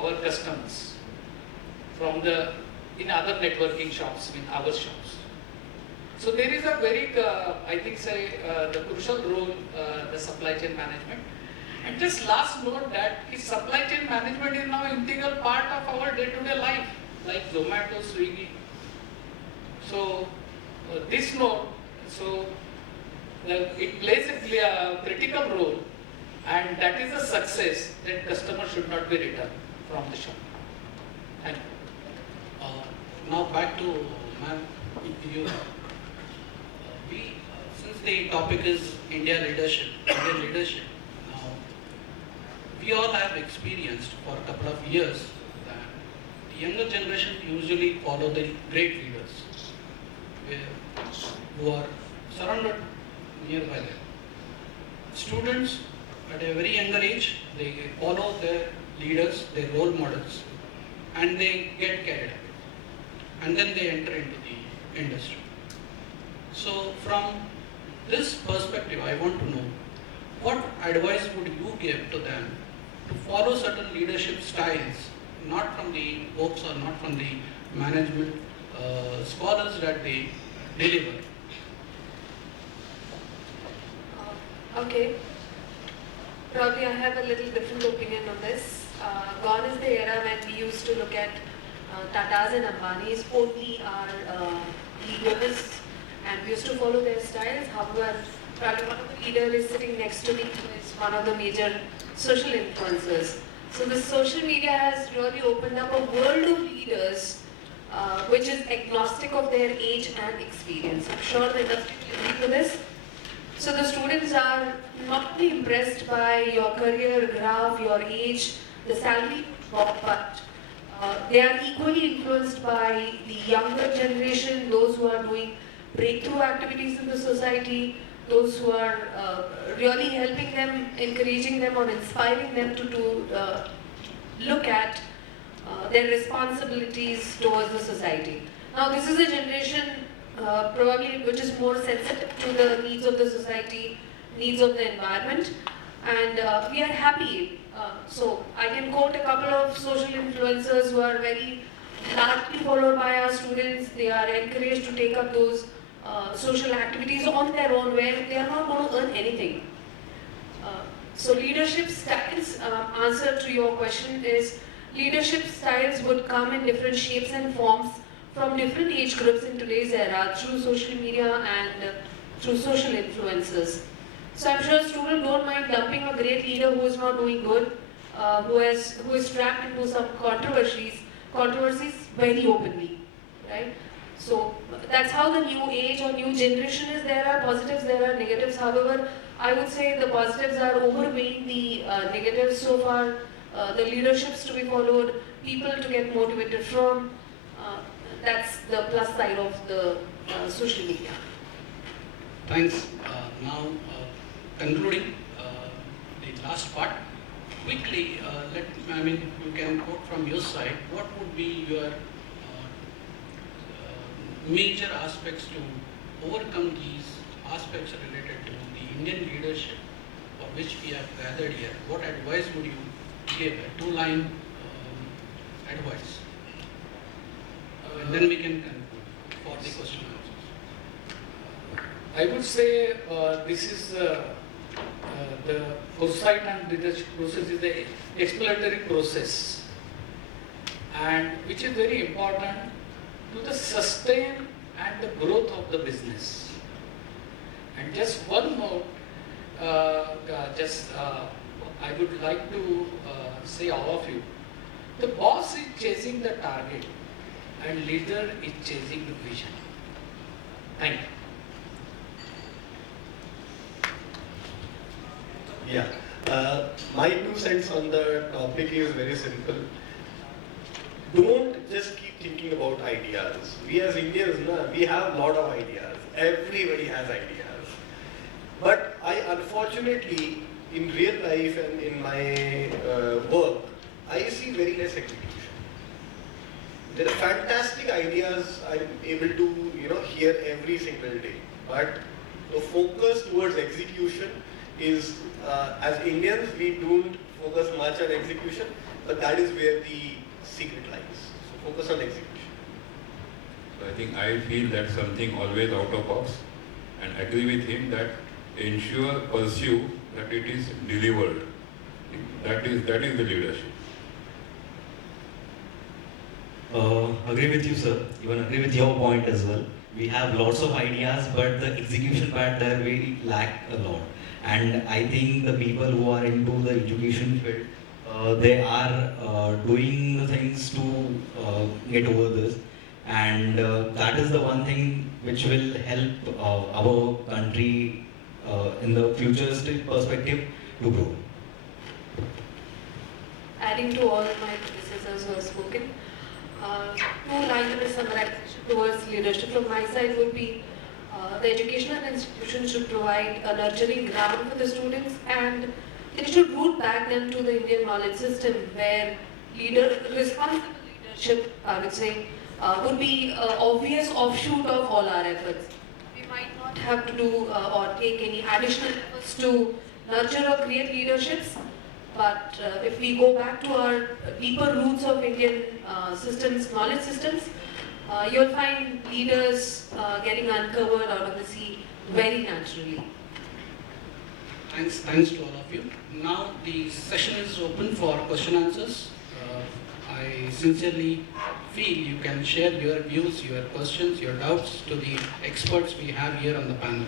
our customers from the in other networking shops, in our shops. So there is a very, I think, the crucial role, the supply chain management. And just last note that supply chain management is now integral part of our day-to-day life, like Zomato, Swiggy. So this note, so it plays a critical role, and that is a success that customer should not be returned from the shop. Thank you. Now back to ma'am, you. Since the topic is Indian leadership, we all have experienced for a couple of years that the younger generation usually follow the great leaders who are surrounded nearby them. Students at a very younger age, they follow their leaders, their role models, and they get carried away. And then they enter into the industry. So from this perspective, I want to know, what advice would you give to them to follow certain leadership styles, not from the books or not from the management scholars that they deliver? Okay. Probably I have a little different opinion on this. Gone is the era when we used to look at Tatas and Ambanis only our leaders, and we used to follow their styles. However, probably one of the leaders is sitting next to me, who is one of the major social influencers. So the social media has really opened up a world of leaders which is agnostic of their age and experience. I'm sure the industry will agree to this. So the students are not only impressed by your career graph, your age, the salary, but they are equally influenced by the younger generation, those who are doing breakthrough activities in the society, those who are really helping them, encouraging them or inspiring them to look at their responsibilities towards the society. Now this is a generation probably which is more sensitive to the needs of the society, needs of the environment, and we are happy. So I can quote a couple of social influencers who are very largely followed by our students. They are encouraged to take up those social activities on their own where they are not going to earn anything. So leadership styles, answer to your question is, leadership styles would come in different shapes and forms from different age groups in today's era through social media and through social influences. So I'm sure students don't mind dumping a great leader who is not doing good, who is trapped into some controversies very openly, right? So that's how the new age or new generation is. There are positives, there are negatives. However, I would say the positives are overweighing the negatives so far. The leaderships to be followed, people to get motivated from. That's the plus side of the social media. Thanks. Now, concluding the last part, quickly, you can quote from your side, what would be your major aspects to overcome these aspects related to the Indian leadership for which we have gathered here? What advice would you give, a two-line advice? And then we can conclude for the question and answers. I would say this is the foresight and leadership process is the exploratory process, and which is very important to the sustain and the growth of the business. And just one note, I would like to say all of you, the boss is chasing the target and leader is chasing the vision. Thank you. Yeah, my 2 cents on the topic is very simple. Don't just keep thinking about ideas. We as Indians, we have a lot of ideas. Everybody has ideas. But I unfortunately, in real life and in my work, I see very less execution. There are fantastic ideas I'm able to hear every single day. But the focus towards execution is, as Indians, we don't focus much on execution. but that is where the secret lies. So focus on execution. So I think I feel that's something always out of box, and agree with him that pursue that it is delivered. That is the leadership. Agree with you, sir. Even agree with your point as well. We have lots of ideas, but the execution part there we lack a lot. And I think the people who are into the education field, they are doing the things to get over this. And that is the one thing which will help our country in the futuristic perspective to grow. Adding to all my predecessors who have spoken, two lines of summarization towards leadership from my side would be the educational institutions should provide a nurturing ground for the students, and it should root back them to the Indian knowledge system where responsible leadership, I would say, would be an obvious offshoot of all our efforts. We might not have to do or take any additional efforts to nurture or create leaderships, but if we go back to our deeper roots of Indian systems, knowledge systems, you'll find leaders getting uncovered out of the sea very naturally. Thanks to all of you. Now the session is open for question answers. I sincerely feel you can share your views, your questions, your doubts to the experts we have here on the panel.